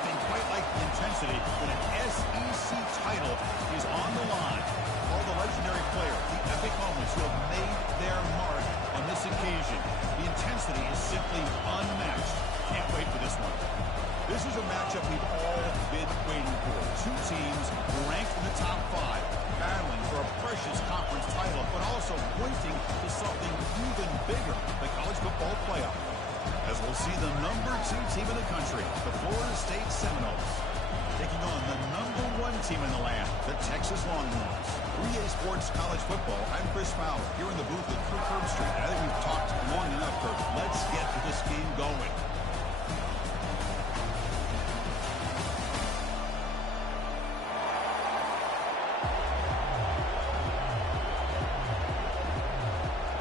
nothing quite like the intensity when an SEC title is on the line. All the legendary players, the epic moments who have made their mark on this occasion. The intensity is simply unmatched. Can't wait for this one. This is a matchup we've all been waiting for. Two teams ranked in the top 5, battling for a precious conference title, but also pointing to something even bigger, the college football playoff. As we'll see the number 2 team in the country, the Florida State Seminoles, taking on the number 1 team in the land, the Texas Longhorns. 3A Sports College Football, I'm Chris Fowler, here in the booth with Kirk Herbstreit. I think we've talked long enough, Kirk. Let's get this game going.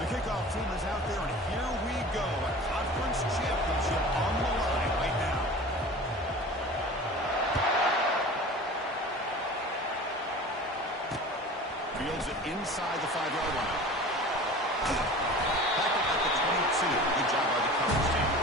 Kickoff team is out there, and here we go. A conference championship on the line right now. Fields it inside the 5-yard line. Back up at the 22. Good job by the coverage team.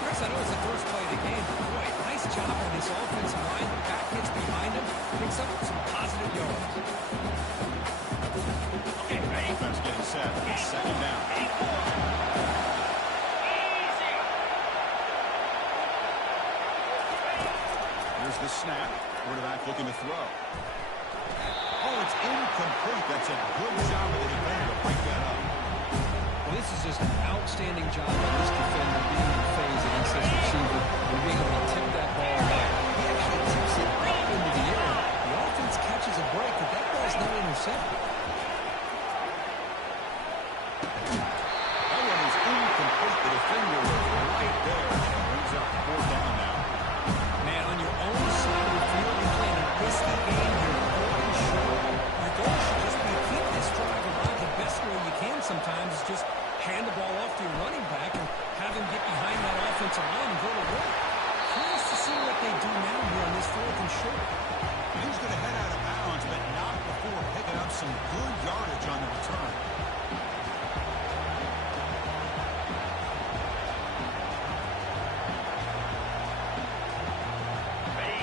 Chris, I know it's the first play of the game, but boy, nice job on this offensive line. The back hits behind him, picks up some positive yards. Okay, ready? Offense getting set. It's second down. Here's the snap. Quarterback looking to throw. Oh, it's incomplete. That's a good job of the defender to break that up. Well, this is just an outstanding job by this defender being in phase against this receiver and being able to tip that ball away. He actually tips it up into the air. The offense catches a break, but that ball's not intercepted. That one is incomplete. The defender was right there. Brings up 4th down now. Man, on your own side of the field, you're playing a risky game. You're going short. Your goal should just be keep this drive alive the best way you can sometimes. Is just hand the ball off to your running back and have him get behind that offensive line and go to work. Curious to see what they do now here on this 4th and short. He's going to head out of bounds, but not before picking up some good yardage on the return.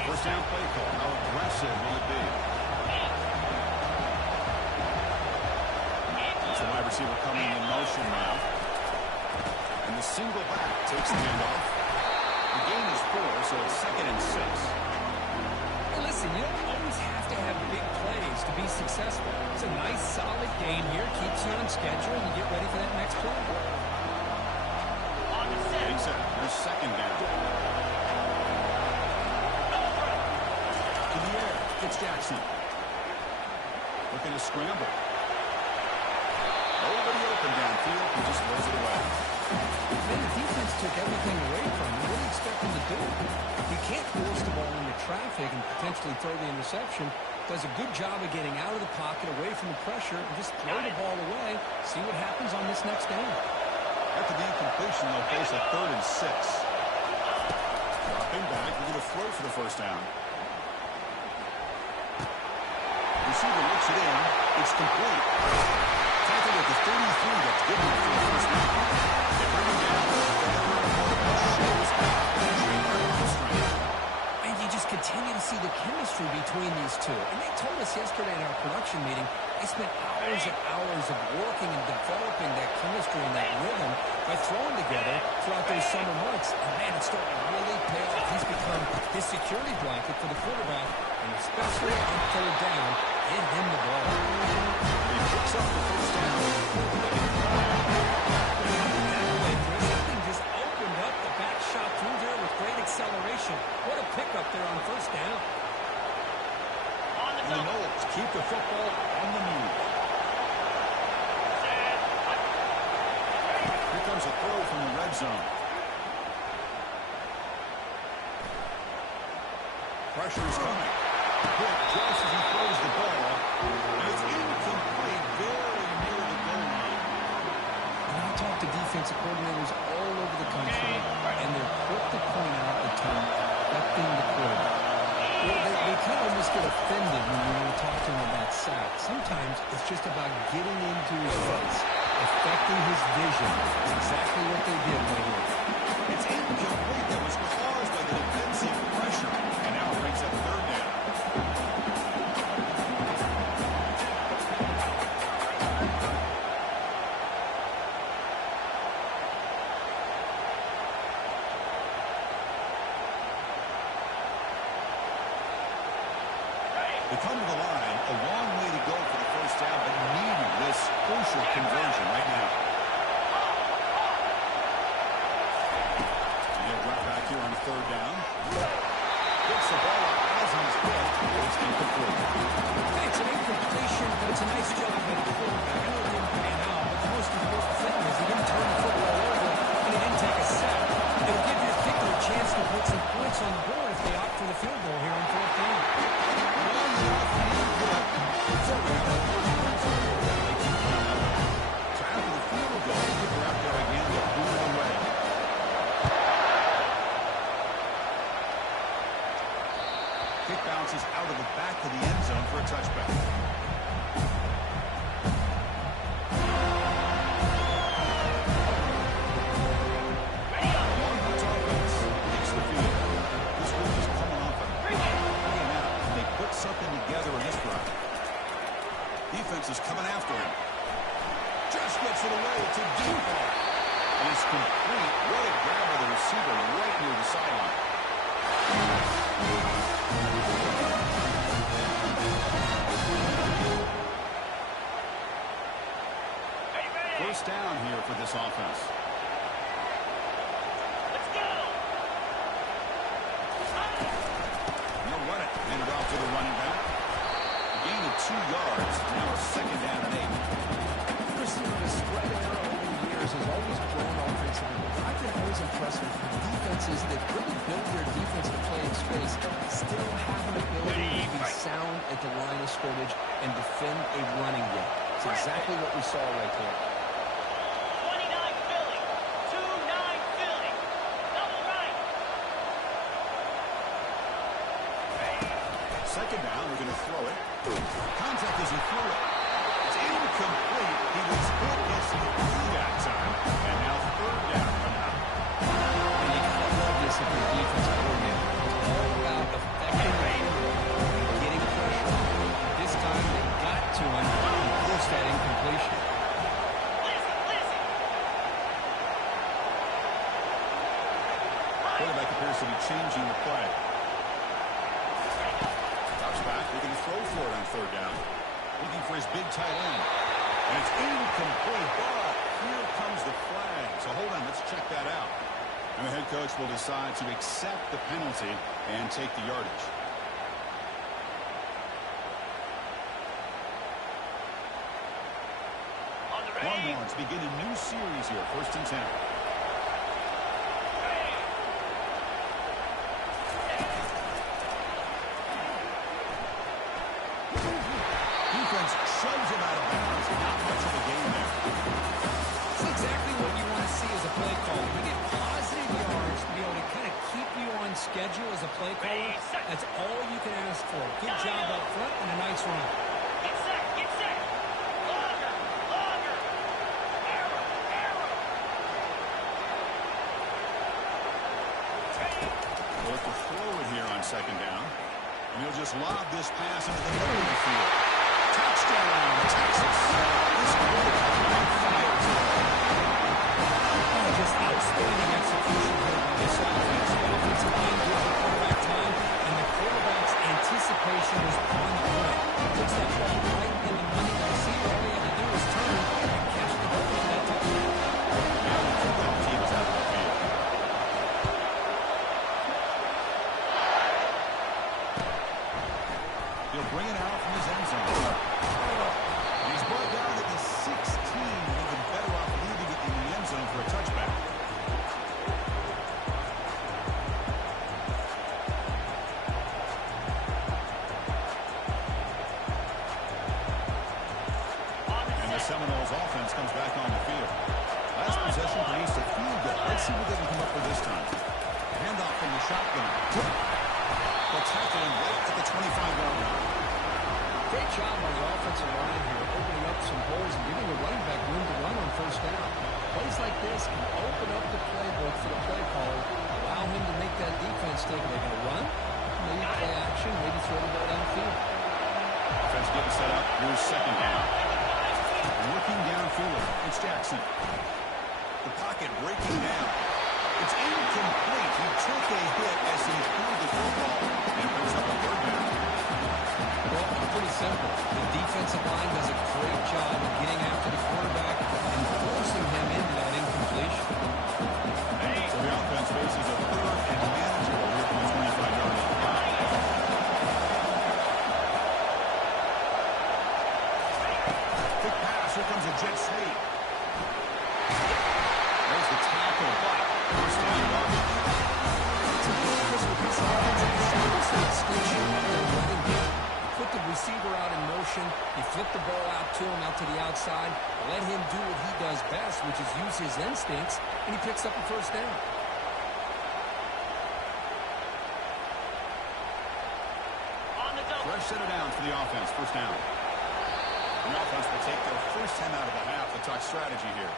First down play call. How aggressive will it be? It's the wide receiver coming in motion now. And the single back takes the handoff. The gain is 4, so it's 2nd and 6. Hey, listen, you don't always have to have big plays to be successful. It's a nice, solid gain here. Keeps you on schedule and you get ready for that next play. Getting set. There's 2nd down. To the air. It's Jackson. Looking to scramble. Nobody open downfield. He just throws it away. Man, the defense took everything away from him. What do you expect him to do? He can't force the ball into traffic and potentially throw the interception. Does a good job of getting out of the pocket, away from the pressure, and just throw the ball away. See what happens on this next down. After the incompletion, they'll face a 3rd and 6. Dropping back. We're going to throw for the first down. Receiver looks it in. It's complete. Tackled at the 33. That's good enough for the first down. They bring him down. Shows and you just continue to see the chemistry between these two. And they told us yesterday in our production meeting, they spent hours and hours of working and developing that chemistry and that rhythm by throwing together throughout those summer months. And man, it's starting to really pay off. He's become his security blanket for the quarterback, and especially on 3rd down, get him the ball. He picks up the first down. Everything just opened up. The back shot through there with great acceleration. What a pickup there on 1st down. And the Knowles keep the football on the move. Here comes a throw from the red zone. Pressure is coming. Quick just as he throws the ball. times, it's just about getting into his face, affecting his vision. It's exactly what they did right here. It's incomplete. That was caused by the defensive pressure. And now it brings up third down. They come to the line, a long way to go for the first down, but needing this crucial conversion right now. And they'll drop back here on third down. Gets the ball up as he's hit. It's incomplete. It's an incompletion, but it's a nice job by the quarterback. I know it didn't pan out, but the most important thing is he didn't turn the football over and he didn't take a sack. It'll give your kicker a chance to put some points on the board if they opt for the field goal here on fourth down. So after the field goal, they're out there again to boot it away. Kick bounces out of the back of the end zone for a touchback. Longhorns offense takes the field. This group is coming off a great out. They put something together in this drive. Defense is coming after him. Just gets it away to deep ball. And it's complete. What a grab by the receiver right near the sideline. First down here for this offense. Let's go. They'll run it. Handed off to the running back. A gain of 2 yards. Now a second down and 8. Personally, the spread error over the years has always grown offensively. I've been always impressed with the defenses that really build their defense to play in space, still have an ability to be sound at the line of scrimmage and defend a running game. It's exactly what we saw right there. 29 Philly. 2-9 Philly. Double right. Second down. We're going to throw it. Contact as he threw it. It's incomplete. He was hit as he threw that time. And now third down coming up. And you gotta love this if you're a defense coordinator. It's all about affecting the and getting pressure. This time they got to him and forced that incompletion. Listen. Quarterback appears to be changing the play. Drops back. Looking to throw for it on third down. Looking for his big tight end. And it's incomplete. But here comes the flag. So hold on. Let's check that out. And the head coach will decide to accept the penalty and take the yardage. On the ready. Longhorns begin a new series here. 1st and 10. Defense shoves him out of bounds. Not much of a gain there. It's exactly what you want to see as a play caller. You get positive yards to be able to kind of keep you on schedule as a play caller. That's all you can ask for. Good job up front and a nice run. Get set. Longer. Arrow. They'll have to throw it here on second down. And he'll just lob this pass into the middle of the field. Touchdown, Texas. This quarterback fires it. Just outstanding execution here by this offense. The offensive line gives the quarterback time, and the quarterback's anticipation was on point. Puts that ball right in the money. The receiver, all he had to do was turn and catch the ball for that touchdown. Now the football team is out of the field. He'll bring it out from his end zone. And he's brought down to the 16. Even better off leaving it in the end zone for a touchback. And the Seminoles offense comes back on the field. Last possession produced a field goal. Let's see what they can come up with this time. Handoff from the shotgun. They'll tackle him right at the 25-yard line. Great job on the offensive line here, opening up some holes and giving the running back room to run on first down. Plays like this can open up the playbook for the play caller, allow him to make that defense think they're going to run, maybe play action, maybe throw the ball downfield. Offense getting set up. Here's second down. Looking downfield. It's Jackson. The pocket breaking down. It's incomplete. He took a hit as he threw the football and brings up a third down. Well, pretty simple. The defensive line does a great job of getting after the quarterback and forcing him into that incompletion. So the offense faces a third and manageable here from the 25-yard line. Quick pass. Here comes a jet sweep. There's the tackle, but first down yardage. To me, Chris, with this offense, it shows an extension of their running game. Put the receiver out in motion, you flip the ball out to him, out to the outside, let him do what he does best, which is use his instincts, and he picks up a first down. On the double. Fresh set of downs for the offense. First down. The offense will take their first 10 out of the half. Let's talk strategy here.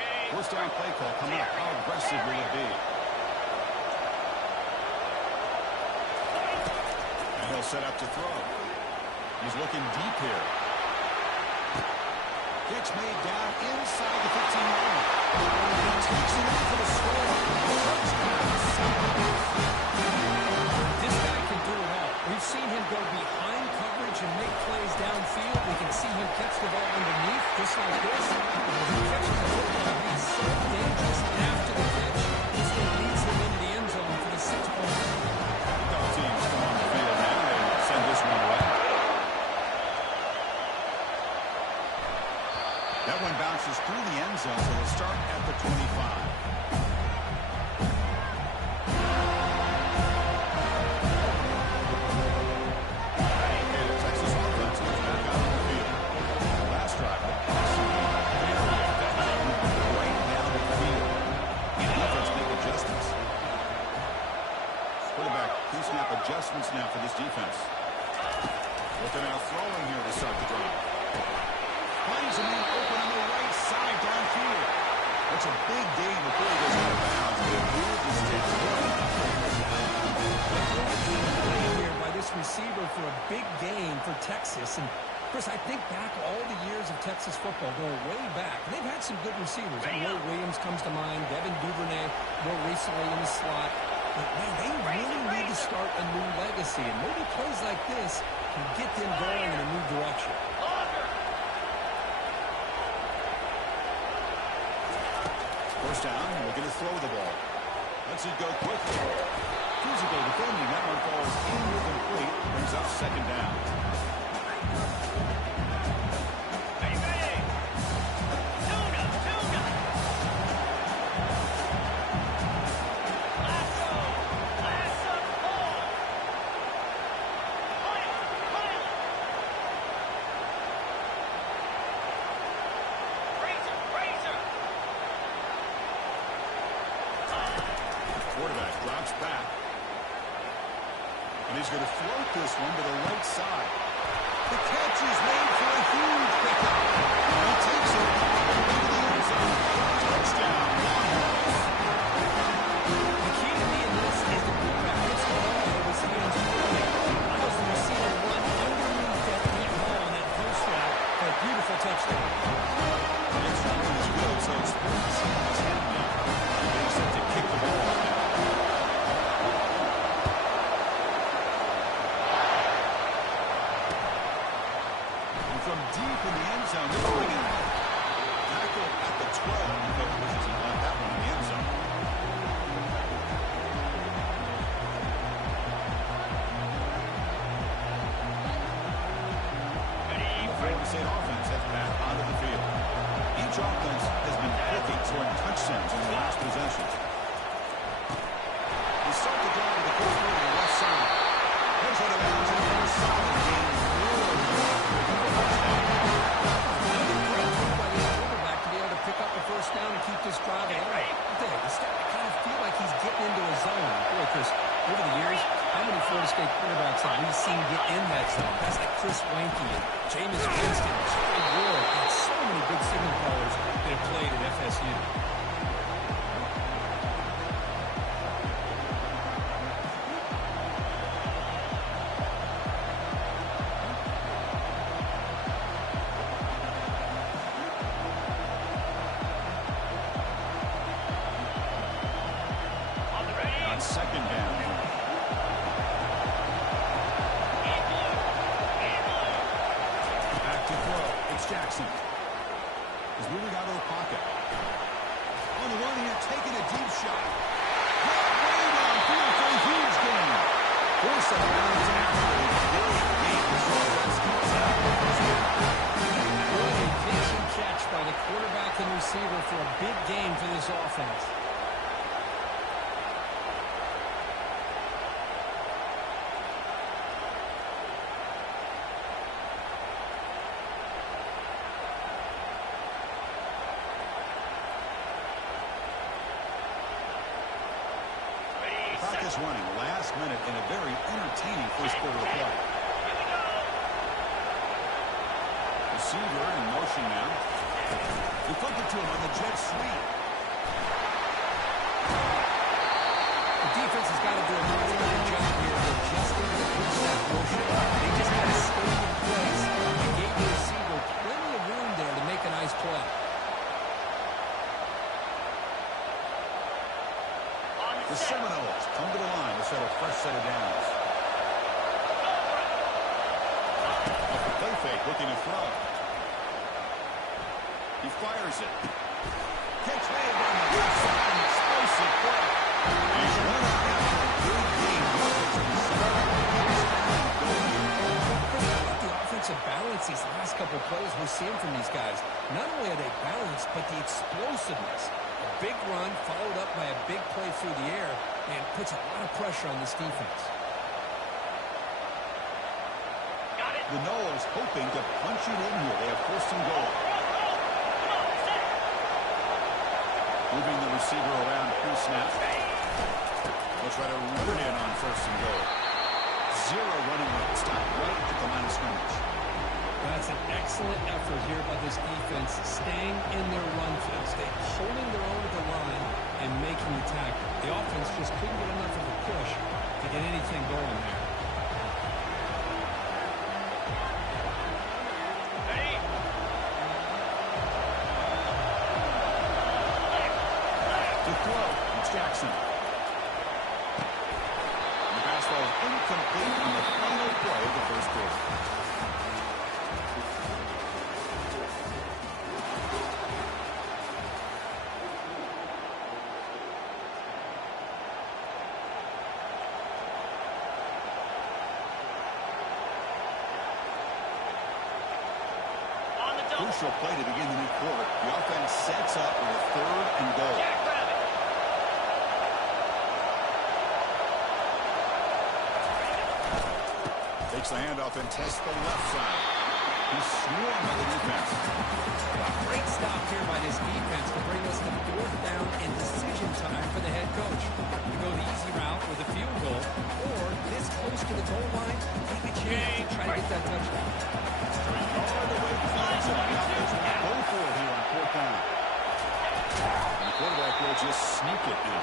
Okay. First down play call coming up. How aggressive will it be? And he'll set up to throw. He's looking deep here. Pitch made down inside the 15-yard line. He takes it in for the score. This guy can do it all. We've seen him go behind coverage and make plays downfield. We can see him catch the ball underneath, just like this. And when he catches the football, he's so dangerous after the catch. This one leads him into the end zone for the 6-point. Both teams come on the field now and send this one away. That one bounces through the end zone, so it'll start at the 25. Adjustments now for this defense. Looking out throwing here to start the drive. Finds a man open on the right side downfield. That's a big gain before he goes out of bounds. They move the sticks. Play here by this receiver for a big gain for Texas. And Chris, I think back all the years of Texas football, going way back. And they've had some good receivers. Roy Williams comes to mind. Devin Duvernay more recently in the slot. But, man, they really need to start a new legacy, and maybe plays like this can get them going in a new direction. First down, looking to throw the ball. Lets it go quickly. Physical defending. That one falls incomplete. Brings up second down. Quarterback drops back. And he's going to float this one to the right side. The catch is made for a huge pickup. And he takes it into the end zone. Touchdown, Longhorns. The key to me in this is the quarterback hits the ball with his hands early. Allows the receiver to run underneath that deep ball on that post route for a beautiful touchdown. The extra point is good, so it's 14-10 now. He's set to kick the ball out now. From deep in the end zone, this the years, how many Florida State quarterbacks have we seen get in that zone? Guys like Chris Weinke and Jameis Winston, Jerry Ward, and so many good signal callers that have played at FSU. Second down. Back to throw. It's Jackson. He's moving out of the pocket. On the run here, taking a deep shot. Way downfield for a huge gain. 4 7 rounds after a big game. What a vision catch by the quarterback and receiver for a big game for this offense. Clock is running last minute in a very entertaining first quarter of play. Receiver in motion now. They flip it to him on the jet sweep. The defense has got to do a really good job here of adjusting to the two-step motion. They just got to stay in place and gave the receiver plenty of room there to make a nice play. The Seminoles come to the line to set a fresh set of downs. Play fake, looking to throw. He fires it. Catch made on the left side, an explosive play. He's run out after a big game. The offensive balance these last couple plays we're seeing from these guys. Not only are they balanced, but the explosiveness. A big run followed up by a big play through the air and puts a lot of pressure on this defense. The Noles hoping to punch it in here. They have first and goal. Moving the receiver around pre-snap. They'll try to run it in on first and goal. 0 running room. Stop right at the line of scrimmage. That's an excellent effort here by this defense, staying in their run phase. They're holding their own at the line and making the tackle. The offense just couldn't get enough of a push to get anything going there. To throw, it's Jackson. The fastball is incomplete on the final play of the first quarter. Crucial play to begin the new quarter. The offense sets up with a 3rd and goal. Takes the handoff and tests the left side. He's swarmed by the defense. Great stop here by this defense to bring us to 4th down and decision time for the head coach. To go the easy route with a field goal, or this close to the goal line, take a chance and try to get that touchdown. Go for it here on 4th down. And the quarterback will just sneak it in.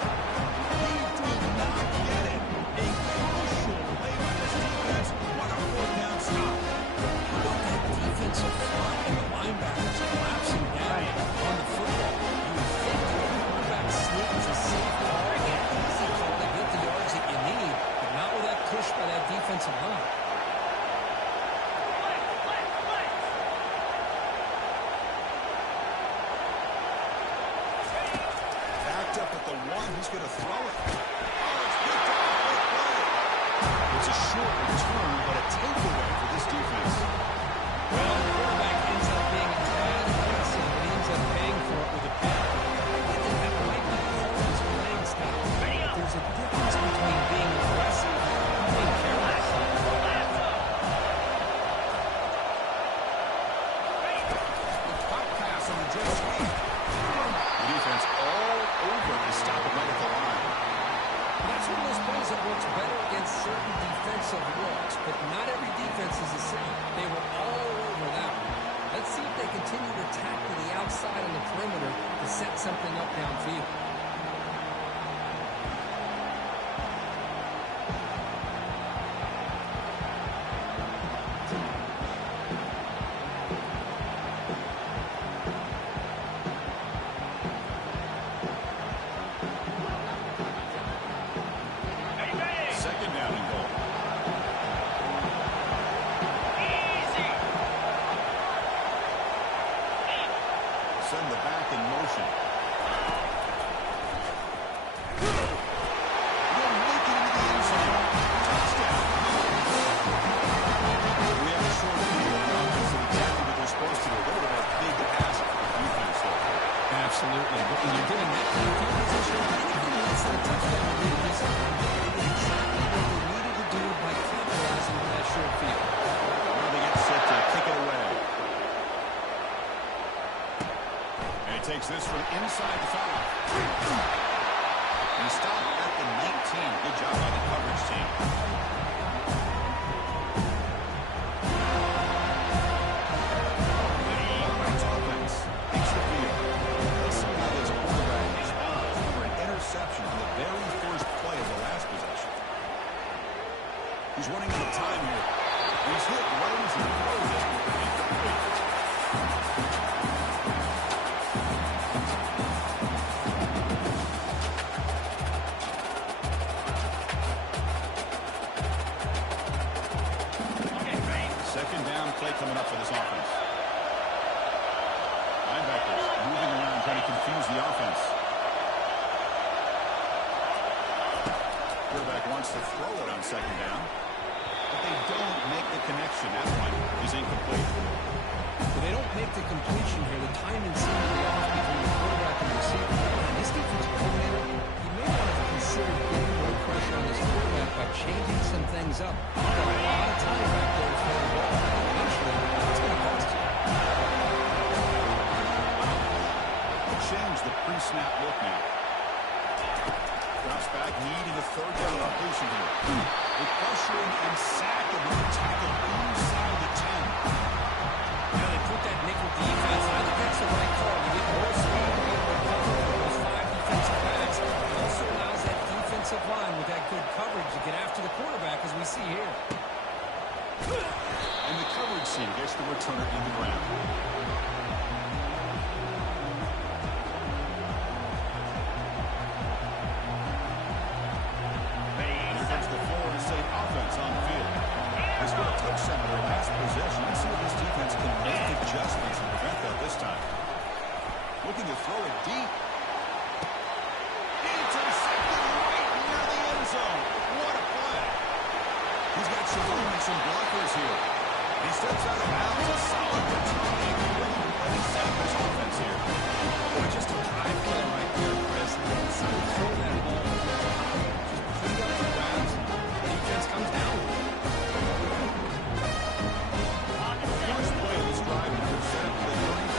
He did not get it. A crucial play by this defense. What a 4th down stop. How about that defensive front and the linebackers collapsing down on the football? You would think the quarterback sneak is a safe call and an easy call to get the yards that you need, but not with that push by that defensive line. Up at the 1, he's going to throw it. Oh, it's picked off. It's a short return, but a takeaway for this defense. Well, the quarterback ends up being a tad aggressive, but he ends up paying for it with a pick. I think that might be part of his playing style. There's a difference between being aggressive and being careless. The pop pass on the jet sweep. The defense all over to stop it right at the line. That's one of those plays that works better against certain defensive looks, but not every defense is the same. They were all over that one. Let's see if they continue to tackle the outside on the perimeter to set something up downfield. Send the back in motion. They'll make it into the end zone. Touchdown. We have a short field. The offense did exactly what they're supposed to do. A little bit of a big ask for the defense, though. Absolutely. But when you're given that kind of field position, anything less than a touchdown would be a disappointment. They did exactly what they needed to do by capitalizing on that short field. Now they get set to kick it away. Takes this from inside the 5. He stopped at the 19. Good job by the coverage team. That's offense. Takes the field. Let's see how this quarterback responds for an interception on the very first play of the last possession. He's running out of time here. He's hit right as he throws it. Incomplete. Coming up for this offense. Linebackers moving around, trying to confuse the offense. Quarterback wants to throw it on second down, but they don't make the connection. That one is incomplete. Well, they don't make the completion here. The timing seems to be off between the quarterback and the receiver. And this defensive coordinator, he may want to consider getting more pressure on this quarterback by changing some things up. He's got a lot of time back there to throw the ball. Eventually, it's going to cost you. Change the pre-snap look now. Drops back, needing a third down completion here. They pressure him and sack him with a tackle inside the 10. They put that nickel defense. I think that's the right call. You get more speed to be able to cover those 5 defensive backs. It also allows that defensive line with that good coverage to get after the quarterback, as we see here. And the coverage team gets the returner in the ground. Here comes the Florida State offense on the field. They scored a touchdown on their last possession. Let's see if this defense can make adjustments and prevent that this time. Looking to throw it deep. Intercepted right near the end zone. What a play. He's got some room and some blockers here. He steps out of bounds. A solid return. He set up his offense here. Boy, just a drive play right there, Chris. So throw that ball. Just put it up for grabs. Defense comes down. First play of this drive here. Set up for the 34.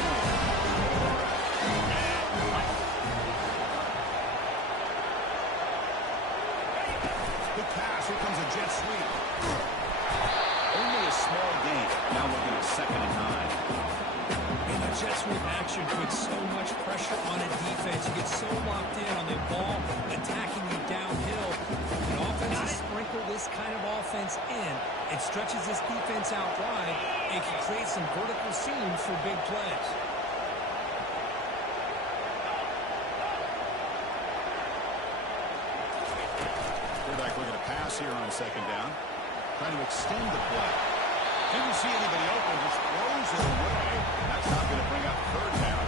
Good pass. Here comes a jet sweep. Only a small gain. Now looking at 2nd and 9. And the jet sweep action puts so much pressure on a defense. You get so locked in on the ball attacking you downhill. When offenses sprinkle this kind of offense in, it stretches this defense out wide and can create some vertical seams for big plays. Quarterback looking to pass here on 2nd down. Trying to extend the play. Didn't see anybody open, just throws it away. That's not going to bring up 3rd down.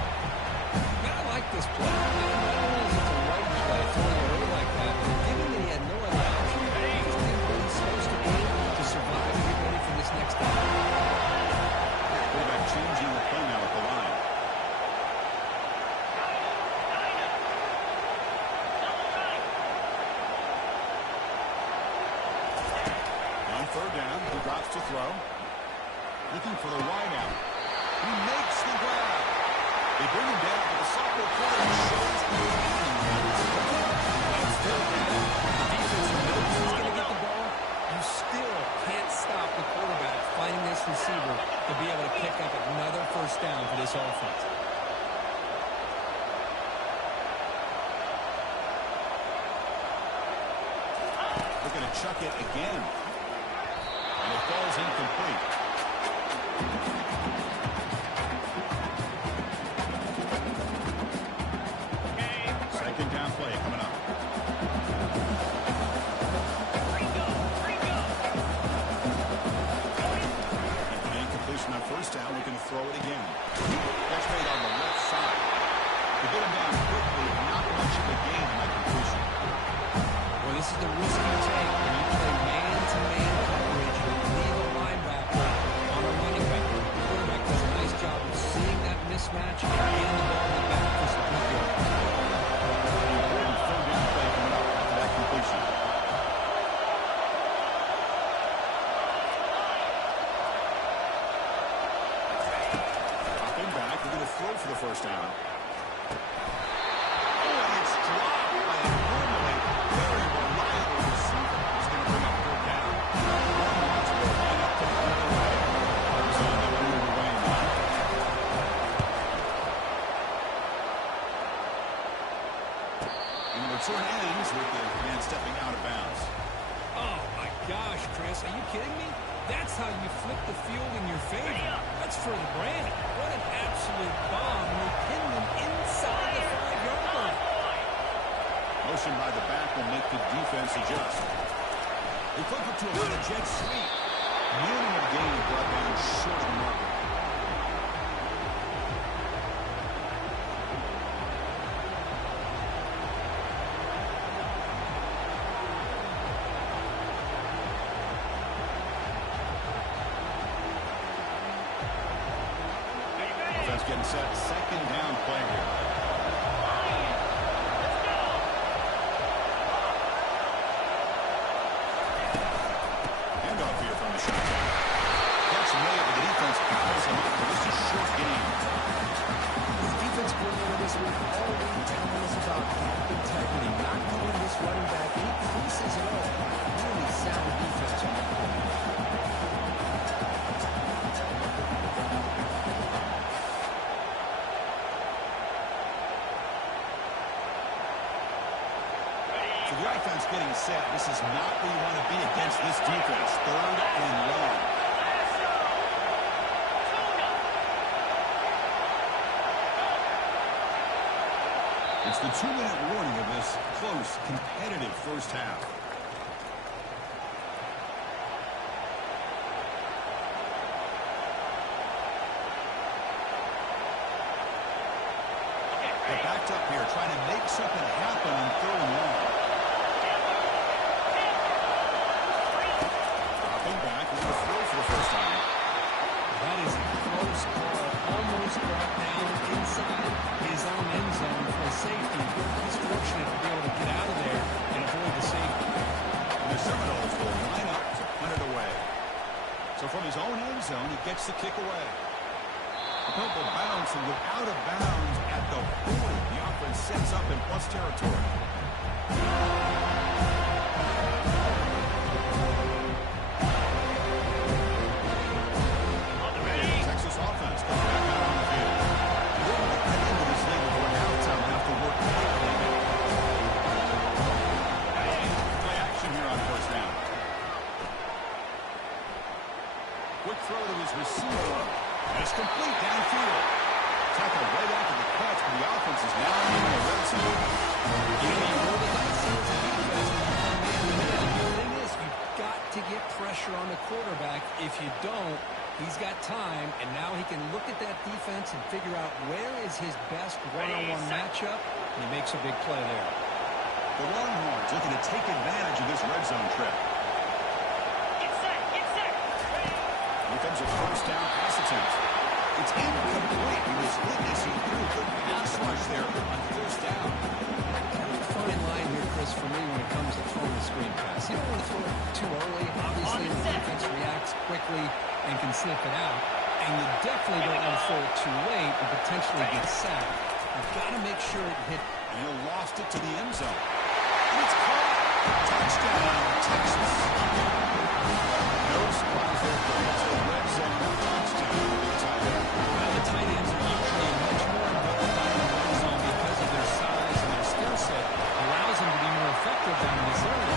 I like this play. Not only is it the right play, throwing it away like that, but given that he had no other option, he just did what he's supposed to do to survive and get ready for this next down. Quarterback changing the play now at the line. On 3rd down, he drops to throw. Looking for the wide out. He makes the grab. They bring him down, but the sophomore player shows the Still, the defense knows he's going to get the ball kick it again. And it falls incomplete. Second down play coming up. Incompletion on first down. We're going to throw it again. That's made on the left side. To get him down quickly, not much of a gain on that completion. Well, this is the risk you take when you play man-to-man coverage. You leave a linebacker on a running back. The quarterback does a nice job of seeing that mismatch and getting the ball in the back for some good yards. Third down play coming up after that completion. Dropping back, we're going to throw for the first down. Return ends with the man stepping out of bounds. Oh, my gosh, Chris. Are you kidding me? That's how you flip the field in your favor. That's for the brand. What an absolute bomb. Will pin them inside the 5-yard line. Motion by the back will make the defense adjust. They flip it to a jet sweep. Minimal gain brought down short of the marker. Getting set, second down play here. Handoff here from the shotgun. That's made, but the defense piles him up. This is short game. The defense coordinator this week already telling us about integrity, not giving this running back any creases at all. Really sound defense. The offense getting set. This is not where you want to be against this defense. Third and long. It's the 2-minute warning of this close, competitive first half. They're backed up here, trying to make something happen on third and long. Back, we're going to throw for the first time. That is a close call. Almost brought down inside his own end zone for a safety. He's fortunate to be able to get out of there and avoid the safety. And the Seminoles will line up to punt it away. So from his own end zone, he gets the kick away. The punt will bounce and go out of bounds at the 40. The offense sets up in plus territory. Offense comes back out on the field. They'll get right into this thing before halftime and have to work quickly. Play action here on first down. Quick throw to his receiver. And it's complete downfield. Tackled right after the catch, but the offense is now in the red zone. You roll the dice here as a defense. The thing is, you've got to get pressure on the quarterback. If you don't, he's got time, and now he can look at that defense and figure out where is his best one-on-one matchup, and he makes a big play there. The Longhorns looking to take advantage of this red zone trip. Get set, get set. Here comes a first down pass attempt. It's incomplete. He was hit as he threw a good pass rush there on first down. Kind of a fine line here, Chris, for me when it comes to throwing a screen pass. You don't want to throw it too early. Obviously, the defense reacts quickly and can sniff it out. And you definitely don't want to throw it too late and potentially get sacked. You've got to make sure it hit. And he lost it to the end zone. And it's caught. Touchdown, Texas. No surprise there. It's a red zone touchdown. Big tight end. Well, the tight ends are usually much more involved in the red zone because of their size and their skill set. Allows them to be more effective down in this area.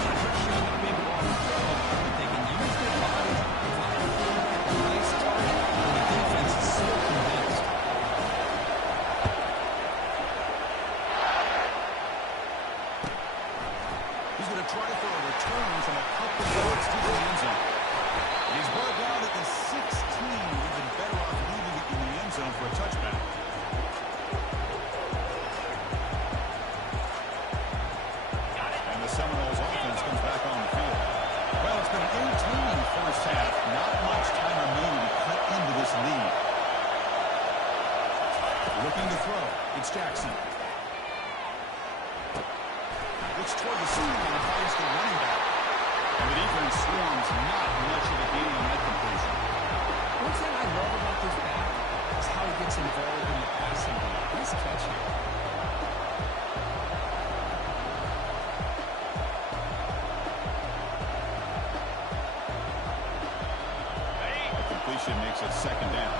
Not hurt showing and swarms not much of a gain on that completion. One thing I love about this back is how he gets involved in the passing game. Nice catch here. The completion makes it second down.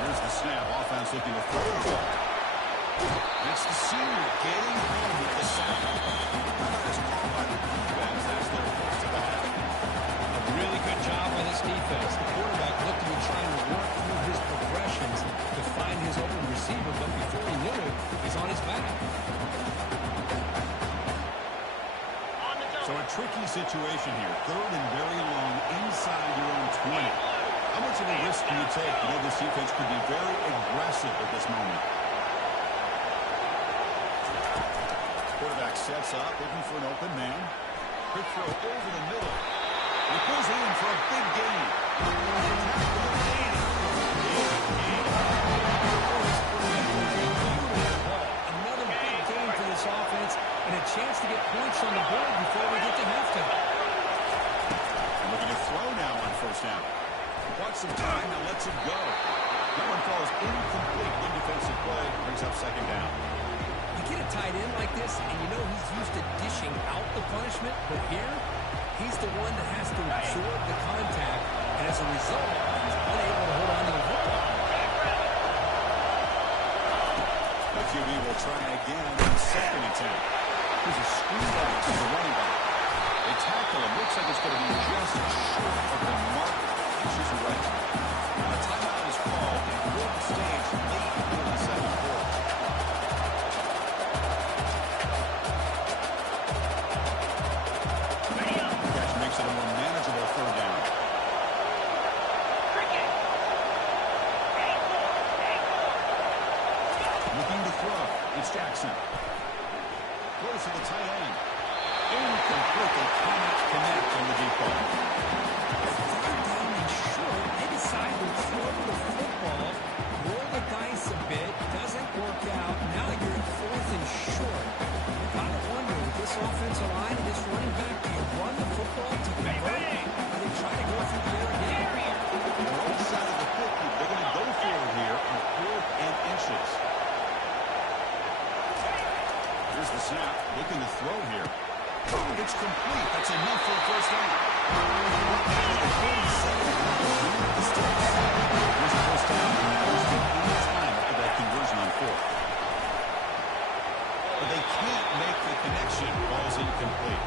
Here's the snap. Offense looking to throw the ball. It's the senior getting home with the sack. That is called by the defense. That's their first of the half. A really good job by this defense. The quarterback looked to be trying to work through his progressions to find his open receiver, but before he knew it, he's on his back. So a tricky situation here. Third and very long inside your own 20. How much of a risk do you take? You know, this defense could be very aggressive at this moment. Quarterback sets up, looking for an open man. Quick throw over the middle. He pulls it in for a big gain. Another big game for this offense and a chance to get points on the board before we get to halftime. Looking to throw now on first down. Wants some time, now lets it go. That one falls incomplete. Good defensive play, brings up second down. You get a tight end like this, and you know he's used to dishing out the punishment, but here, he's the one that has to absorb the contact, and as a result, he's unable to hold on to the football. The QB will try again on second attempt. There's a screen back to the running back. They tackle him. Looks like it's going to be just short of the mark. Inches right. Now a timeout is called at good stage late in the second quarter. Catch makes it a more manageable third down. Looking to throw. It's Jackson. Throws to the tight end. Incomplete. They cannot connect on the deep ball. Third down and short, they decide to throw the football, roll the dice a bit, doesn't work out. Now you're fourth and short. You gotta wonder, with this offensive line and this running back, do you run the football to convert, or they try to go through the air again? The right side of the 50. They're going to go for it here on 4th and inches. Here's the snap. Looking to throw here. It's complete. That's enough for a first down. The sticks. Here's the first down. First and any time after that conversion on 4th. But they can't make the connection. Ball's incomplete.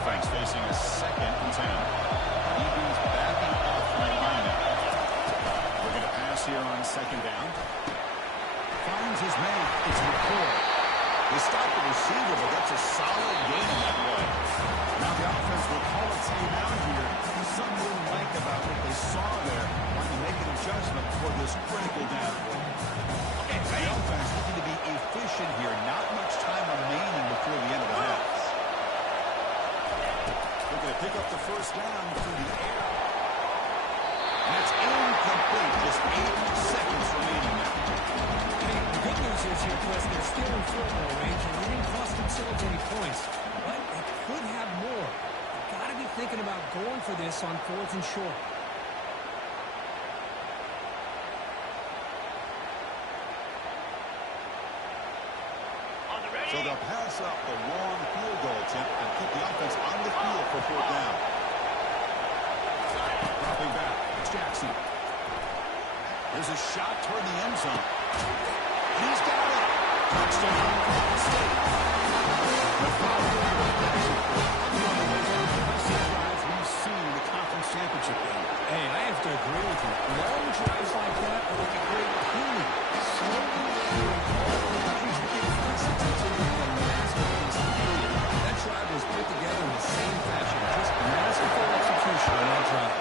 Offense facing a second attempt. DB's backing off the line now. Looking to pass here on second down. Finds his man. It's McCoy. They stop the receiver, but that's a solid gain on that play. Now the offense will call a timeout here. Something they didn't like about what they saw there. Wanting to make an adjustment for this critical down. The offense looking to be efficient here. Not much time remaining before the end of the half. They're going to pick up the first down through the air. And it's incomplete. Just 8 seconds remaining now. Hey, the good news is here, Chris, they're still in field goal range, and they didn't cost themselves any points. But they could have more. They've got to be thinking about going for this on 4th and short. So they'll pass up the long field goal attempt and keep the offense on the field for 4th down. Dropping back. It's Jackson. There's a shot toward the end zone. He's got it. Touchdown, Golden State. The foul here with Jackson. One of the most impressive drives we've seen in the conference championship game. Hey, I have to agree with you. Long drives like that are like a great cleaning. Slowly layering all the injuries to get fixed until you get a masterpiece completed. That drive was put together in the same fashion. Just masterful execution on that drive.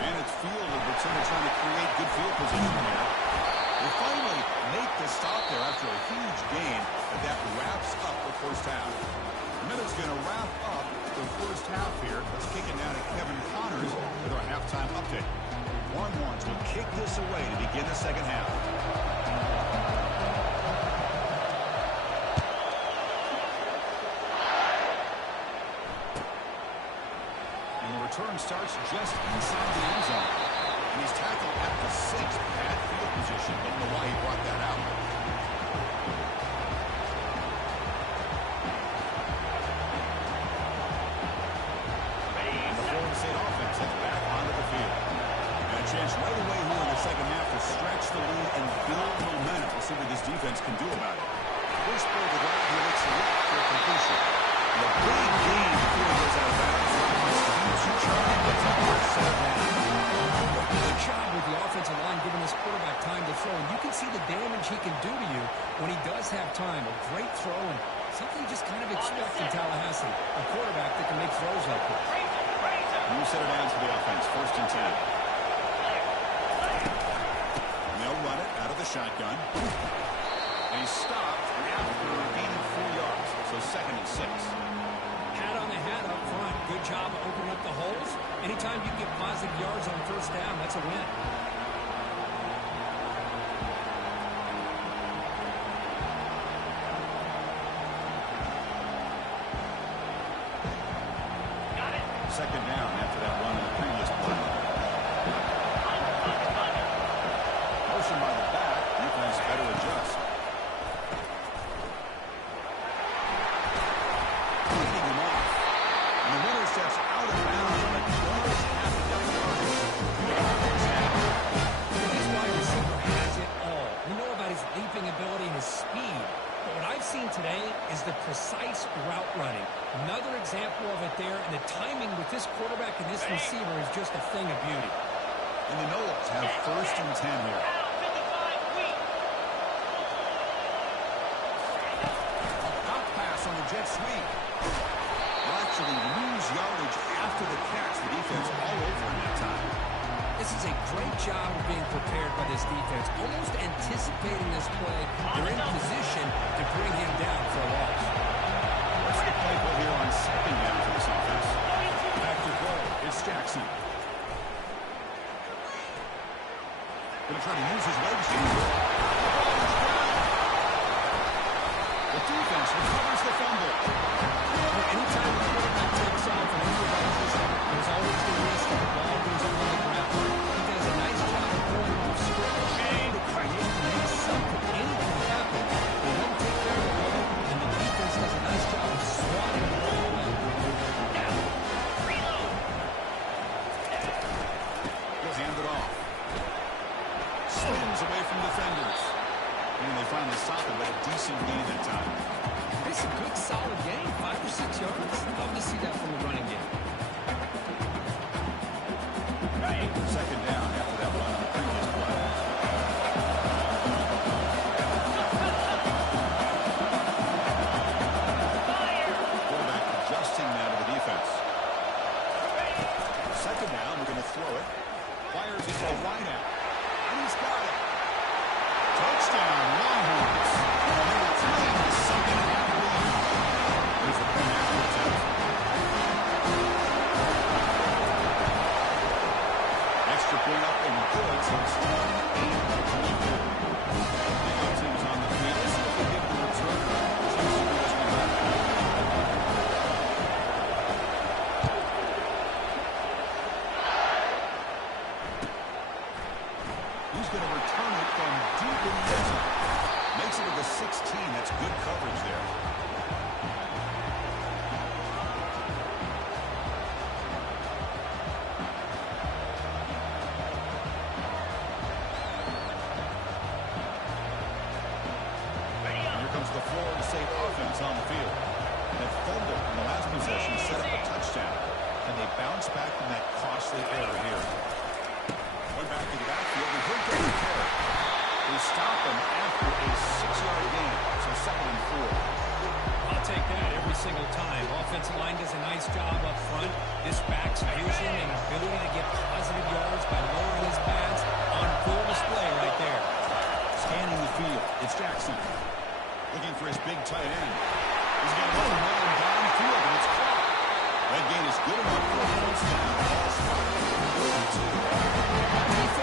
And it's fielded, but someone trying to create good field position here. They finally make the stop there after a huge gain, but that wraps up the first half. The minute's going to wrap up the first half here. Let's kick it down to Kevin Connors with our halftime. Longhorns will kick this away to begin the second half. And the return starts just inside the end zone. And he's tackled at the 6th. Bad field position. Don't know why he brought that out. And the Florida State offense heads back onto the field. And a chance right away here in the second half to stretch the lead and build momentum. We'll see what this defense can do about it. First play of the drive, he looks left for a completion. And a big gain before he goes out of bounds. Huge charge. That's a first set of half. Good job with the offensive line giving this quarterback time to throw. And you can see the damage he can do to you when he does have time. A great throw and something you just kind of expect in Tallahassee. A quarterback that can make throws like this. New set of downs for the offense. 1st and 10. And they'll run it out of the shotgun. And he's stopped after gaining 4 yards. So 2nd and 6. Hat on the hat up front. Good job of opening up the holes. Anytime you get positive yards on 1st down, that's a win. Got it. 2nd down after that run in the previous play. Motion by the back. Defense better adjust. Leading him off. And the winner steps out of bounds on a close half-a-dozen yards. This wide receiver has it all. We know about his leaping ability and his speed. But what I've seen today is the precise route running. Another example of it there, and the timing with this quarterback and this receiver is just a thing of beauty. And the Noles have 1st and 10 here. A pop pass on the jet sweep. Will actually lose yardage after the catch. The defense all over in that time. This is a great job of being prepared by this defense, almost anticipating this play. They're in position to bring him down for a loss. What's the play call here on 2nd down for this offense? Back to throw. It's Jackson. Going to try to use his legs here. The defense recovers the fumble. Anytime the quarterback takes off and improvises, there's always the risk that the ball goes on the ground. He does a nice job of going off script and to create the mix something. Anything can happen. They don't take care of the ball, and the defense does a nice job of swatting the ball away. Reload. He'll hand it off. Spins away from defenders. And they finally stop him, but a decent gain that time. It's a good, solid game. 5 or 6 yards. Love to see that from the running game. 2nd down after that run on the previous play. Quarterback adjusting now to the defense. 2nd down, we're going to throw it. Fires it to a wideout. And he's got it. Touchdown, Longhorns. And they will claim the second half lead. Here's the point after attempt. Extra point up and good. So it's 28-24. Both teams on the field. Let's see if they give the return a chance to do this one back. He's going to return it from deep in the end zone. Makes it to the 16. That's good coverage there. Here comes the Florida State offense on the field. That fumble in the last possession set up a touchdown. And they bounce back from that costly error here. Went back to the backfield, and he'll get the carry. They stop him after a 6-yard gain, so 2nd and 4. I'll take that every single time. Offensive line does a nice job up front. This back's vision and ability to get positive yards by lowering his pads on full display right there. Scanning the field, it's Jackson. Looking for his big tight end. He's got another man downfield, and it's caught. That gain is good enough for a first down. Ball spotted at the 42.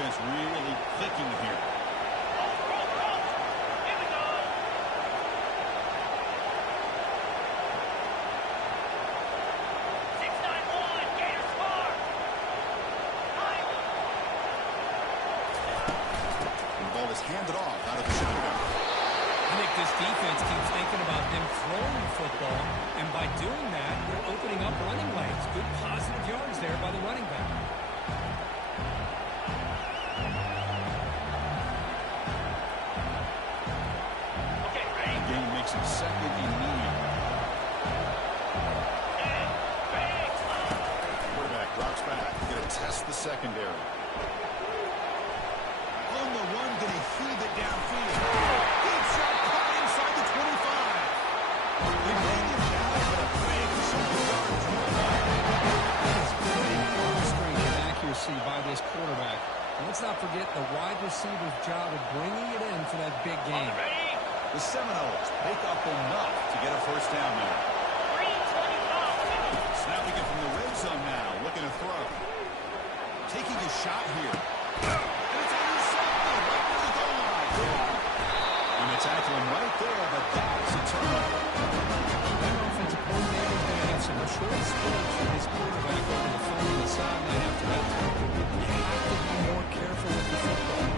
defense really clicking here. Here we go. 6-9-1. Gators score. And the ball is handed off out of the shotgun. I think this defense keeps thinking about them throwing the football, and by doing that, they're opening up running lanes. Good positive yards there by the running back. Okay, ready? The game makes it second and need. Quarterback drops back. Going to test the secondary. On the run, going to heave it downfield. Deep shot caught inside the 25. They made him down, but a big 7 yards. That is great arm strength and accuracy by this quarterback. And let's not forget the wide receiver's job of bringing it in for that big game. Ready? The Seminoles pick up enough to get a first down there. 3:25. Snapping it from the red zone now, looking to throw. Taking a shot here. And it's intercepted right near the goal line. And they tackle him right there, but that's a turnover. That offensive coordinator is going to have some choice words for his quarterback over the phone on the sideline after that tackle. You have to be more careful with the football.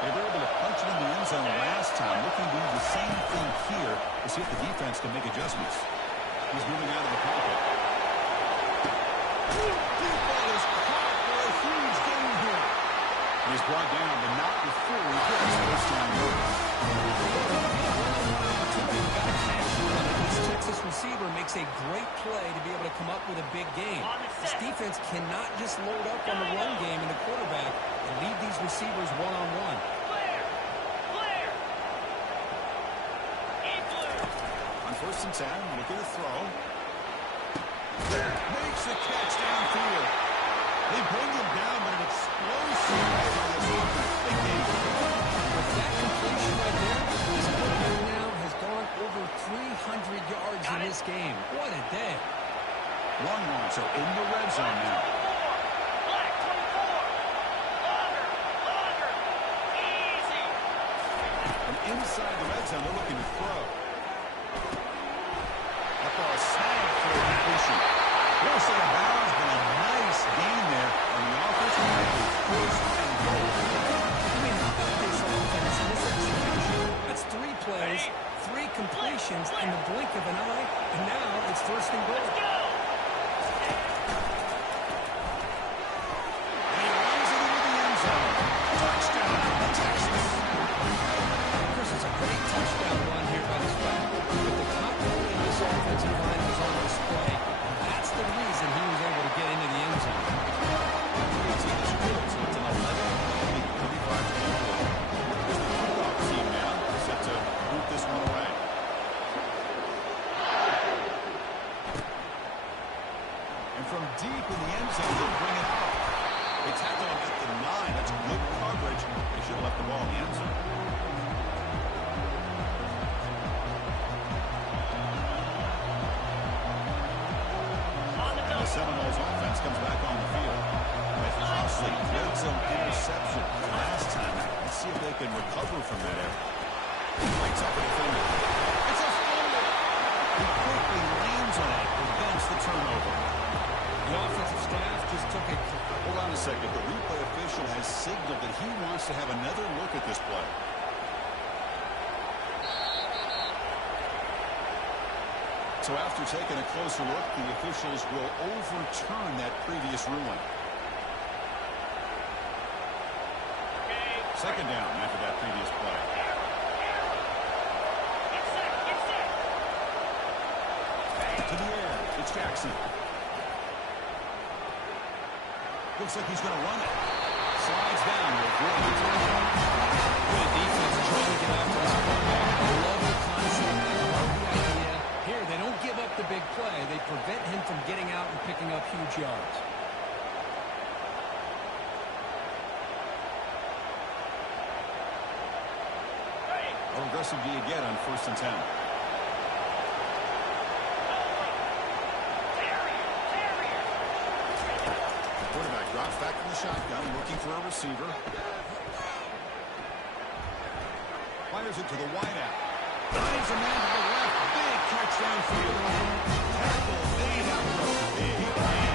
They were able to punch it in the end zone last time. Looking to do the same thing here to see if the defense can make adjustments. He's moving out of the pocket. Deep ball is caught for a huge gain here. He's brought down, but not before he gets first down yards. This Texas receiver makes a great play to be able to come up with a big game. This defense cannot just load up on the run game and the quarterback and leave these receivers one-on-one. Clear. Clear. In blue. On 1st and 10, looking to throw. Makes the catch downfield. They bring him down, but an explosive play by this offense. Big game. With that completion right there, this quarterback now has gone over 300 yards in this game. What a day. Long ones are in the red zone now. Black 24. Longer. Easy. And inside the red zone, they're looking to throw. That ball is snagged for a completion. Little set of bounds, but a nice gain there on the offensive line. First and goal. I mean, how about this offense and this execution? That's 3 plays, 3 completions in the blink of an eye, and now it's first and goal. Go. And he runs it into the end zone. Touchdown, Texas. Chris, it's a great touchdown run here by this back. But the continuity of this offensive line was on display. And that's the reason he was able to get into the end zone. The team is good, so it's an 11-35-24. Here's the kickoff team now, set to boot this one away. And from deep in the end zone, they'll bring it out. They tackle him at the 9. That's good coverage. They should have left the ball in the end zone. The Seminoles offense comes back on the field. A costly red zone interception last time. Let's see if they can recover from that error. Lights up a defender. It's a fumble. He quickly lands on it, prevents the turnover. The offensive staff just took it. Hold on a second. The replay official has signaled that he wants to have another look at this play. So after taking a closer look, the officials will overturn that previous ruling. Second down after that previous play. Get set. Get set. To the air. It's Jackson. Looks like he's going to run it. Slides down. Good defense trying to get after this quarterback. I love the concept. I love the idea. Here, they don't give up the big play. They prevent him from getting out and picking up huge yards. How aggressive do you get on 1st and 10? Quarterback drops back in the shotgun, looking for a receiver. Fires it to the wideout. Finds a man to the left. Big catch downfield. Tackle made after a big gain.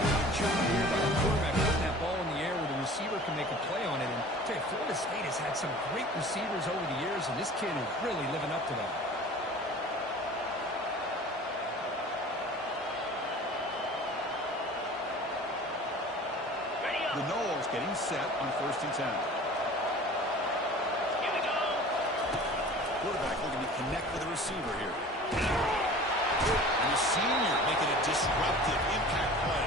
Good job here by the quarterback putting that ball in the air where the receiver can make a play on it. And I tell you, Florida State has had some great receivers over the years, and this kid is really living up to that. The Noles getting set on 1st and 10. Here we go. Quarterback looking to connect with the receiver here. And the senior making a disruptive impact play.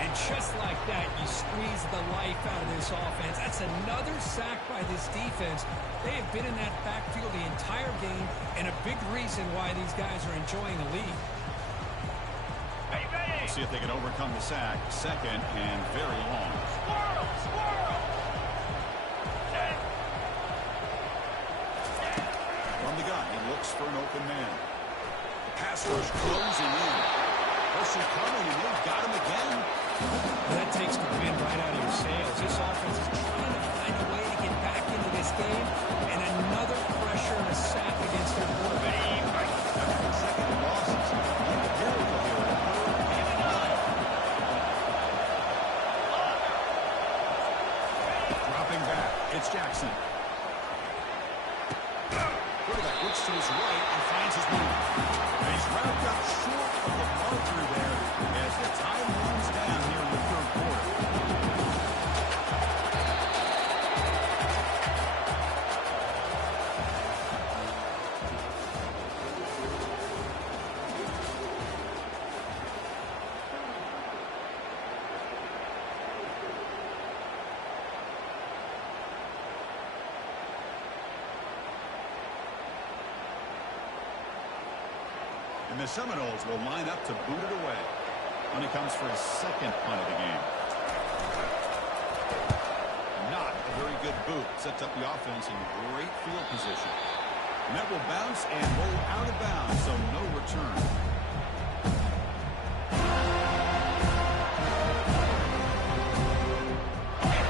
And just like that, you squeeze the life out of this offense. That's another sack by this defense. They have been in that backfield the entire game, and a big reason why these guys are enjoying the lead. We'll see if they can overcome the sack. 2nd and very long. Squirrel, squirrel. Set. From the gun, he looks for an open man. The pass rush closing in. Pressure coming, and they've got him again. That takes the wind right out of your sails. This offense is trying to find a way to get back into this game, and another pressure and a sack against their quarterback. After consecutive losses, here we go here. Dropping back, it's Jackson. Quarterback looks to his right and finds his man. And he's wrapped up short of the marker there as the time runs down here in the 3rd quarter. And the Seminoles will line up to boot it away when he comes for his 2nd punt of the game. Not a very good boot. Sets up the offense in great field position. And that will bounce and roll out of bounds, so no return.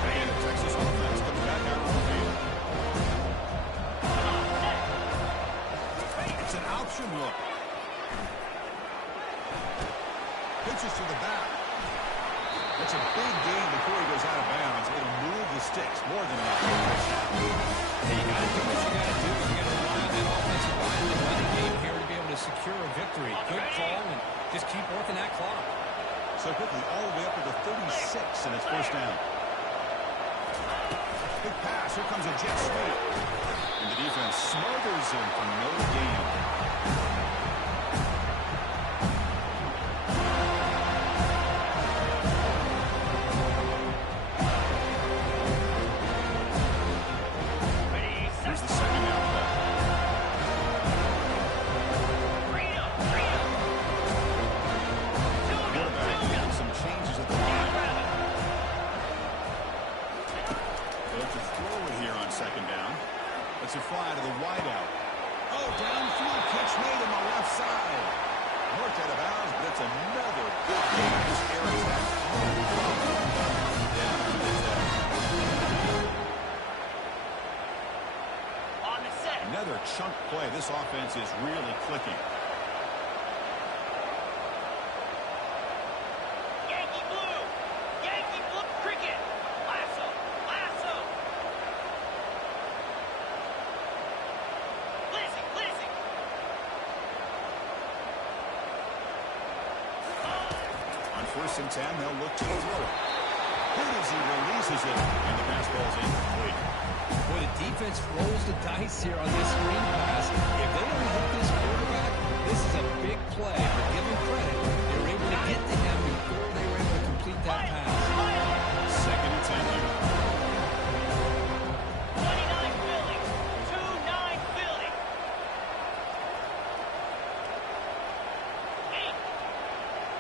And the Texas offense coming back out on the field. It's an option look. Pitches to the back. That's a big gain before he goes out of bounds. It'll move the sticks more than enough. Hey, you got to do what you got to do. You got to rely on that offensive line in the running game here to be able to secure a victory. Good call, and just keep working that clock. So quickly, all the way up to the 36, and it's 1st down. Big pass. Here comes a jet sweep. And the defense smothers him for no gain. Here's the 2nd down play. Quarterback making some changes at the line. They'll to throw it here on 2nd down. Let's it fly to the wideout. Oh, downfield catch made on the left side. Worked out of bounds, but it's another good game. This air attack. Down to the 10. On the set. Another chunk play. This offense is really clicking. Yankee blue. Yankee blue. Cricket. Lasso. Lasso. Lizzie. Lizzie. On 1st and 10, they'll look to throw it. Here as he releases it, and the pass ball's incomplete. Boy, the defense rolls the dice here on this screen pass. If they don't hit this quarterback, this is a big play. But give them credit, they were able to get to him before they were able to complete that pass. 2nd and 10 here. 29 Philly. 2-9 Philly. 8.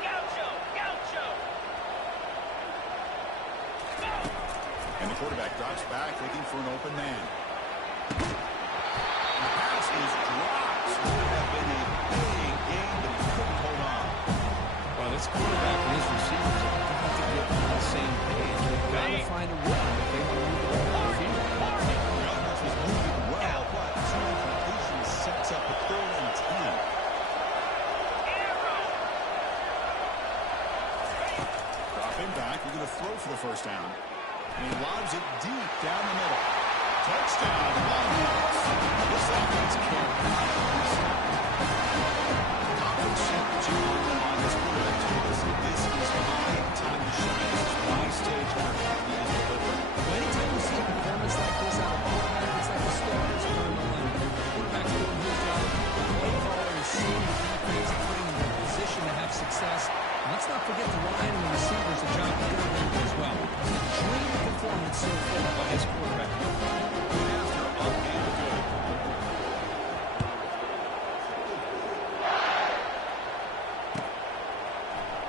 Gaucho. Gaucho. Go. And the quarterback drops back, looking for an open man. is dropped. This would have been a big game, but he couldn't hold on. Well, this quarterback and his receivers have got to get on the same page. They've got to find a rhythm if they want to move the ball down the field. This was moving well, but two incompletions sets up a 3rd and 10. Dropping back, we're going to throw for the first down. And he lobs it deep down the middle. Touchdown, Longhorns. This offense can't conference championship on this quarterback told us that this is my time to shine. This is my stage where he is delivering. Well, anytime you see a performance like this out of quarterback, it's like the starters are on the line. The quarterback's doing his job. The play caller is seeing the defense and putting them in a position to have success. And let's not forget the line and the receivers, the job they're doing as well. It's a dream performance so far by this quarterback. After up and good.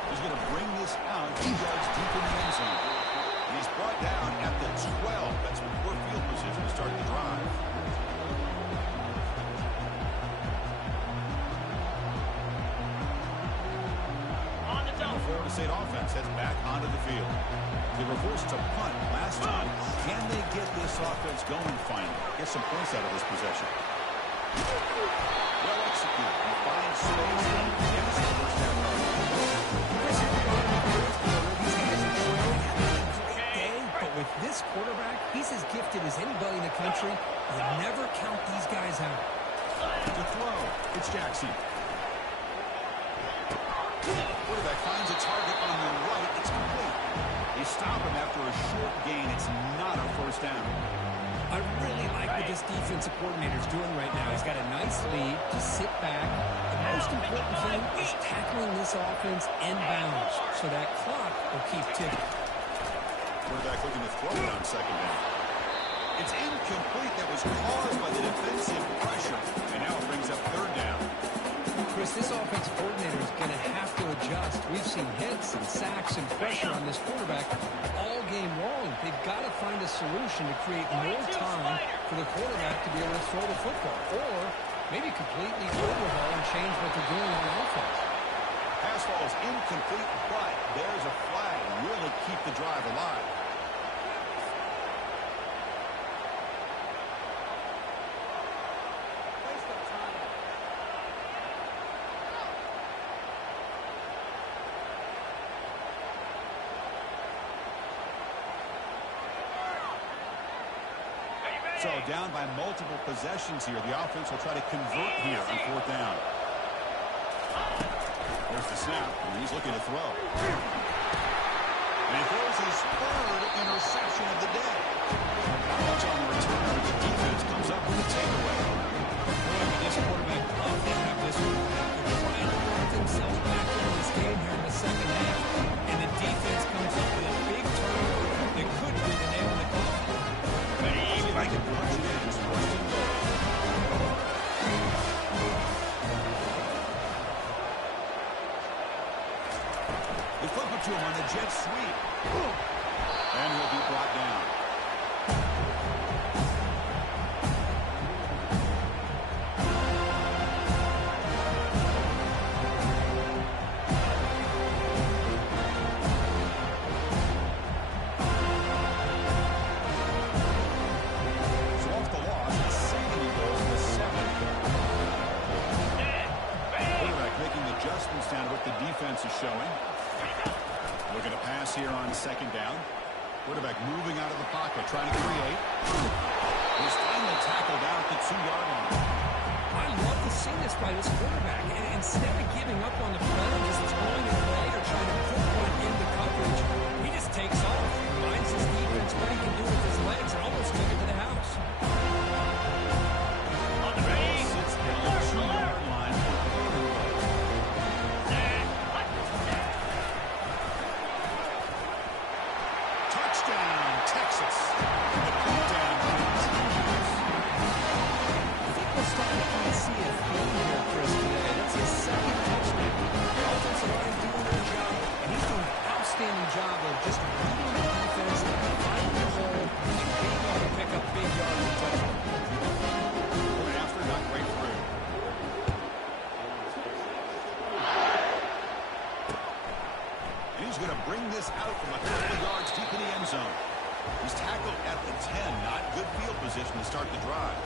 He's going to bring this out 2 yards deep in the end zone. And he's brought down at the 12. That's poor field position to start the drive. On the double. Florida State offense heads back onto the field. They were forced to punt last time. Can they get this offense going finally? Get some points out of this possession. Well executed. He finds space and gets the first down. These guys are trailing at a great day, but with this quarterback, he's as gifted as anybody in the country. You never count these guys out. To throw, it's Jackson. Quarterback finds a target on the right. It's complete. They stop him after a short gain. It's not a first down. I really like what this defensive coordinator is doing right now. He's got a nice lead to sit back. The most important thing is tackling this offense inbounds so that clock will keep ticking. Quarterback looking to throw it on second down. It's incomplete. That was caused by the defensive pressure. And now it brings up third down. Chris, this offensive coordinator is going to have to adjust. We've seen hits and sacks and pressure on this quarterback all game long. They've got to find a solution to create more time for the quarterback to be able to throw the football, or maybe completely overhaul and change what they're doing on offense. Pass ball is incomplete, but there's a flag. Really keep the drive alive. So down by multiple possessions here. The offense will try to convert here on fourth down. There's the snap, and he's looking to throw. And he throws his 3rd interception of the day. Not much on the return, but the defense comes up with a takeaway. Boy, this quarterback loved to have this one. They're trying to work themselves back into this game here in the second half, and the defense comes up with a big turnover that could be the nail in the coffin. See if I can punch it in. It's first and goal. They flip it to him on the jet sweep. And he'll be brought down. Is showing. Looking to pass here on second down. Quarterback moving out of the pocket, trying to create. He's finally tackled out at the 2-yard line. I love to see this by this quarterback. And instead of giving up on the play, just throwing it away or trying to put one into coverage, he just takes off. Reminds his defense what he can do with his legs and almost took it to the house. On the ready. Sits at the 2-yard line. Touchdown, Texas. The beatdown continues. I think we're starting to kind of see a theme here, Chris, today. That's his second touchdown. from a couple of yards deep in the end zone. He's tackled at the 10. Not good field position to start the drive.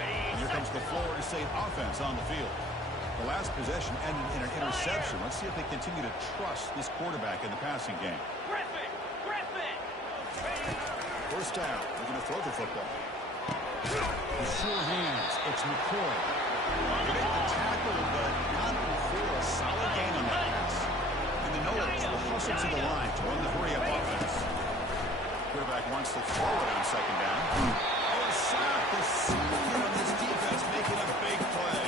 And here comes the Florida State offense on the field. The last possession ended in an interception. Let's see if they continue to trust this quarterback in the passing game. Griffin! First down. They're going to throw the football. With sure hands, it's McCoy. They make the tackle, but not before a solid gain on that pass. And the Noles will hustle to the line to run the hurry-up offense. Quarterback wants to throw it on second down. Oh, a sack. The senior on this defense making a big play.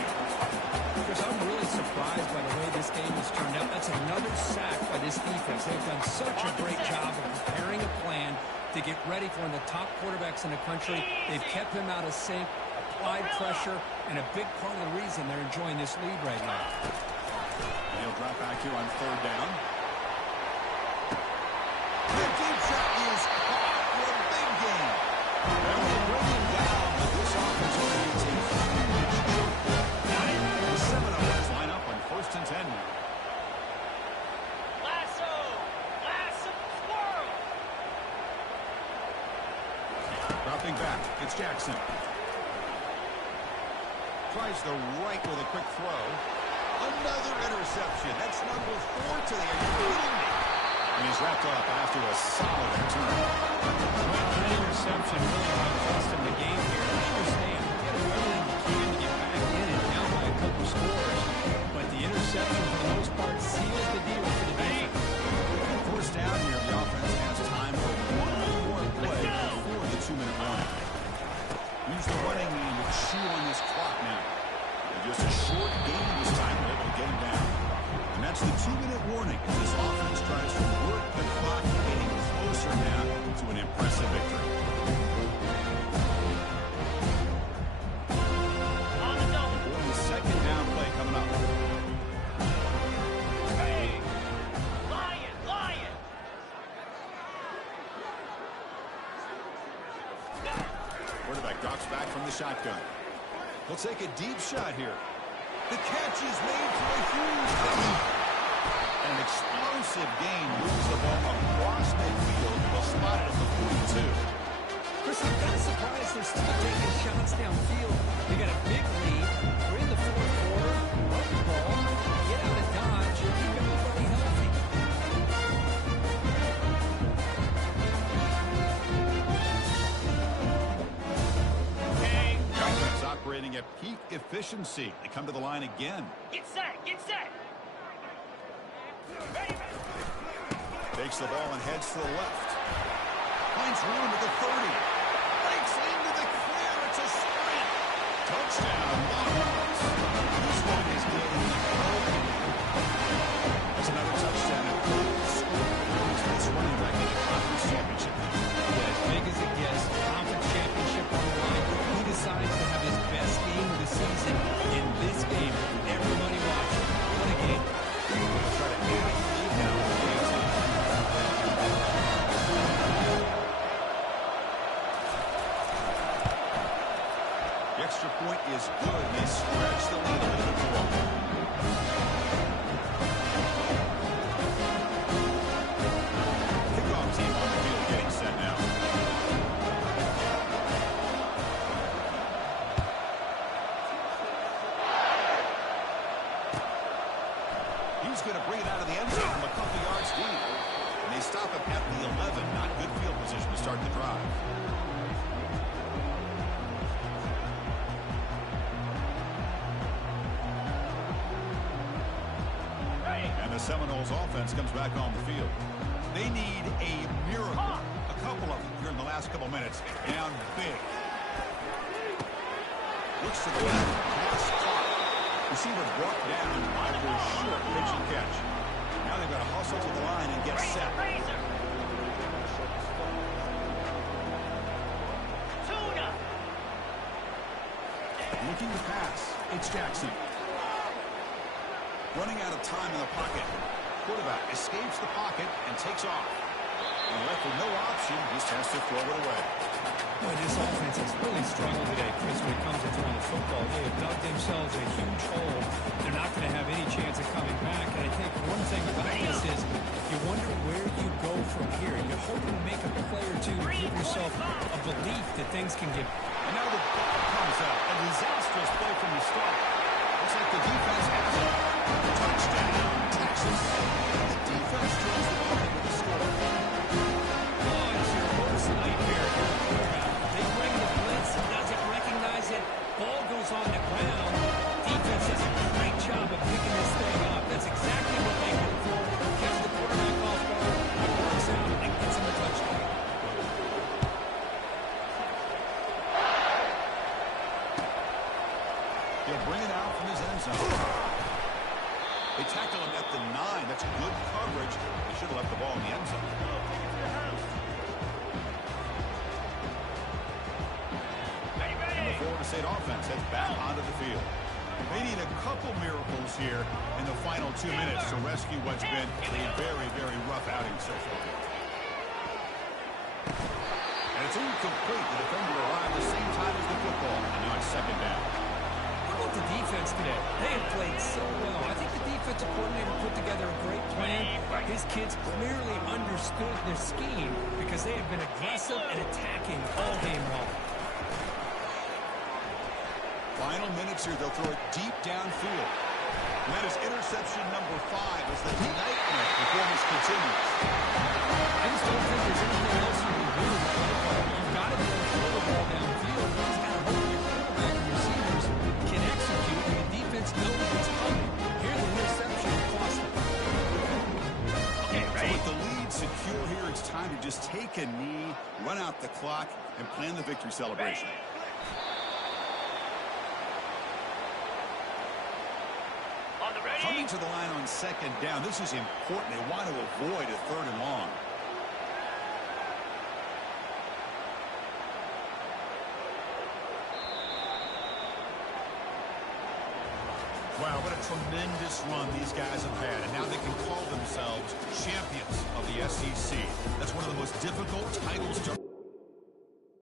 Chris, I'm really surprised by the way this game has turned out. That's another sack by this defense. They've done such a great job of preparing a plan to get ready for one of the top quarterbacks in the country. They've kept him out of sync, applied pressure, and a big part of the reason they're enjoying this lead right now. And he'll drop back here on third down. The deep shot is caught for a big gain. And they bring him down, but this offense is a huge jump. The Seminoles line up on 1st and 10 now. Lasso! Squirrel! Dropping back, it's Jackson. Tries the right with a quick throw. Another interception. That's number 4 today. Are you kidding me? And he's wrapped up after a solid return. That interception really cost him the game here. I understand. You got to do everything you can to get back in and down by a couple scores. But the interception, for the most part, seals the deal for the defense. First down here, the offense has time for one more play before the 2-minute warning. Use the running game to chew on this clock now. And just a short game this time, they're able to get him down. And that's the 2-minute warning as this offense tries to work the clock, getting closer now to an impressive victory. On the double. The second down play coming up. Lion! Quarterback drops back from the shotgun. He'll take a deep shot here. The catch is made for a huge gain. An explosive gain moves the ball across midfield. They'll spot it at the 42. Chris, I'm kind of surprised they're still taking shots downfield. They got a big lead. We're in the fourth quarter. Run the ball. Get out of Dodge. Keep everybody healthy. Offense operating at peak efficiency. They come to the line again. Get set! Takes the ball and heads to the left. Finds room at the 30. Breaks into the clear. It's a sprint. Touchdown. Longhorns. This one is good in the goal. That's another touchdown. This running back in the conference championship. Yeah, as big as it gets, conference championship on the line. He decides to have his best game of the season in this game. Everybody watching. What a game. Try to add the lead now in game 2. The extra point is good, and they stretch the lead a little bit more. Kickoff team on the field getting set now. He's going to bring it out of the end zone from a couple yards deep. And they stop him at the 11. Not good field position to start the drive. And the Seminoles offense comes back on the field. They need a miracle. A couple of them here in the last couple minutes. Down big. Looks to the left. Pass caught. Receiver brought down after a short pitching catch. Now they've got to hustle to the line and get set. Razor! Tuna! Looking to pass. It's Jackson. Running out of time in the pocket. Quarterback escapes the pocket and takes off. And left with no option, he just has to throw it away. Boy, this offense has really struggled today, Chris, when it comes to throwing the football. They have dug themselves a huge hole. They're not going to have any chance of coming back. And I think one thing about this is you wonder where you go from here. You're hoping to make a play or two to give yourself a belief that things can get. And now the ball comes out. A disastrous play from the start. Looks like the defense has it. Touchdown, Texas. The defense throws the ball into the score. Oh, it's your worst nightmare here at quarterback. They bring the blitz, doesn't recognize it. Ball goes on the ground. Defense does a great job of picking this thing up. That's exactly what they hope for. Catch the quarterback off guard. He works out and gets him a touchdown. He'll bring it out from his end zone. They tackle him at the 9. That's good coverage. They should have left the ball in the end zone. And the Florida State offense heads back onto the field. They need a couple miracles here in the final 2 minutes to rescue what's been a very, very rough outing so far. And it's incomplete. The defender arrived at the same time as the football. And now it's second down. How about the defense today? They have played so well. I think the defensive coordinator put together a great plan. His kids clearly understood their scheme because they have been aggressive and attacking all game long. Final minutes here. They'll throw it deep downfield. And that is interception number 5 as the nightmare performance continues. I just don't think there's anything else you can do with that ball. You've got to be able to throw the ball downfield. You just got to hope your quarterback and receivers can execute, and the defense knows what's coming. Here, the interception cost them. Okay, So ready? with the lead secure here, it's time to just take a knee, run out the clock, and plan the victory celebration. On the ready? Coming to the line on second down, this is important. They want to avoid a 3rd and long. Wow, what a tremendous run these guys have had, and now they can call themselves champions of the SEC. That's one of the most difficult titles to